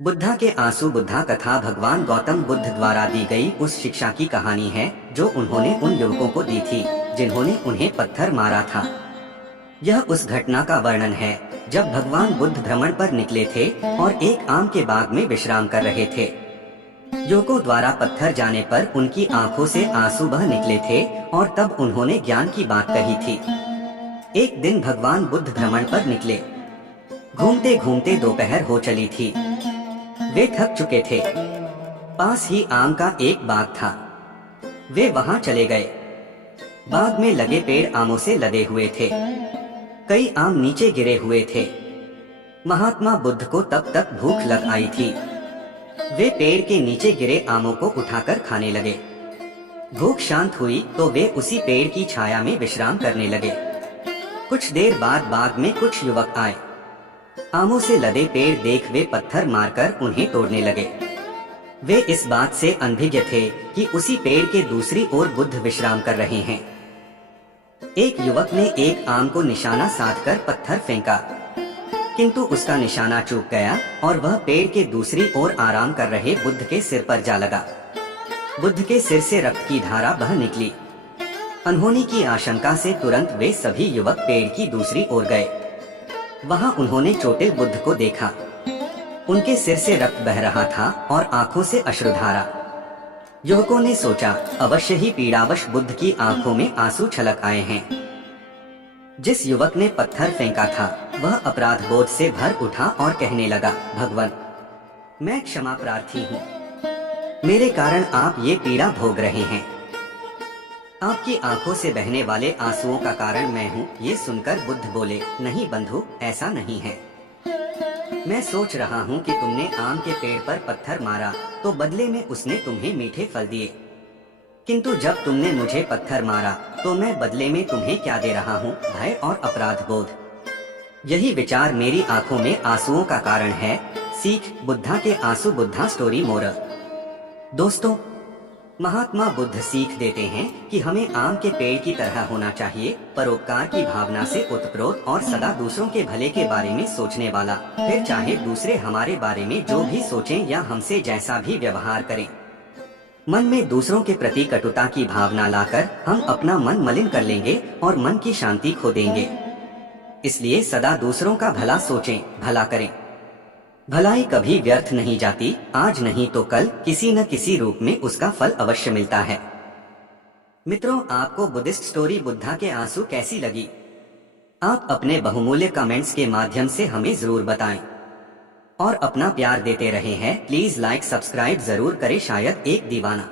बुद्धा के आंसू बुद्धा कथा भगवान गौतम बुद्ध द्वारा दी गई उस शिक्षा की कहानी है जो उन्होंने उन युवकों को दी थी जिन्होंने उन्हें पत्थर मारा था। यह उस घटना का वर्णन है जब भगवान बुद्ध भ्रमण पर निकले थे और एक आम के बाग में विश्राम कर रहे थे। युवकों द्वारा पत्थर जाने पर उनकी आंखों से आंसू बह निकले थे और तब उन्होंने ज्ञान की बात कही थी। एक दिन भगवान बुद्ध भ्रमण पर निकले। घूमते घूमते दोपहर हो चली थी। वे थक चुके थे। पास ही आम का एक बाग था। वे वहां चले गए। बाग में लगे पेड़ आमों से लदे हुए थे। कई आम नीचे गिरे हुए थे। महात्मा बुद्ध को तब तक भूख लग आई थी। वे पेड़ के नीचे गिरे आमों को उठाकर खाने लगे। भूख शांत हुई तो वे उसी पेड़ की छाया में विश्राम करने लगे। कुछ देर बाद बाग में कुछ युवक आए। आमों से लदे पेड़ देख वे पत्थर मारकर उन्हें तोड़ने लगे। वे इस बात से अनभिज्ञ थे कि उसी पेड़ के दूसरी ओर बुद्ध विश्राम कर रहे हैं। एक युवक ने एक आम को निशाना साधकर पत्थर फेंका, किंतु उसका निशाना चूक गया और वह पेड़ के दूसरी ओर आराम कर रहे बुद्ध के सिर पर जा लगा। बुद्ध के सिर से रक्त की धारा बह निकली। अनहोनी की आशंका से तुरंत वे सभी युवक पेड़ की दूसरी ओर गए। वहां उन्होंने चोटिल बुद्ध को देखा। उनके सिर से रक्त बह रहा था और आंखों से अश्रुधारा। युवकों ने सोचा, अवश्य ही पीड़ावश बुद्ध की आंखों में आंसू छलक आए हैं। जिस युवक ने पत्थर फेंका था वह अपराध बोध से भर उठा और कहने लगा, भगवान, मैं क्षमा प्रार्थी हूँ। मेरे कारण आप ये पीड़ा भोग रहे हैं। आपकी आंखों से बहने वाले आंसुओं का कारण मैं हूँ। ये सुनकर बुद्ध बोले, नहीं बंधु, ऐसा नहीं है। मैं सोच रहा हूँ कि तुमने आम के पेड़ पर पत्थर मारा तो बदले में उसने तुम्हें मीठे फल दिए, किंतु जब तुमने मुझे पत्थर मारा तो मैं बदले में तुम्हें क्या दे रहा हूँ? भय और अपराध बोध। यही विचार मेरी आंखों में आंसुओं का कारण है। सीख, बुद्धा के आंसू। Buddha story moral. दोस्तों, महात्मा बुद्ध सीख देते हैं कि हमें आम के पेड़ की तरह होना चाहिए, परोपकार की भावना से ओतप्रोत और सदा दूसरों के भले के बारे में सोचने वाला। फिर चाहे दूसरे हमारे बारे में जो भी सोचें या हमसे जैसा भी व्यवहार करें। मन में दूसरों के प्रति कटुता की भावना लाकर हम अपना मन मलिन कर लेंगे और मन की शांति खो देंगे। इसलिए सदा दूसरों का भला सोचें, भला करें। भलाई कभी व्यर्थ नहीं जाती। आज नहीं तो कल किसी न किसी रूप में उसका फल अवश्य मिलता है। मित्रों, आपको बुद्धिस्ट स्टोरी बुद्धा के आंसू कैसी लगी? आप अपने बहुमूल्य कमेंट्स के माध्यम से हमें जरूर बताएं और अपना प्यार देते रहे हैं। प्लीज लाइक सब्सक्राइब जरूर करें। शायद एक दीवाना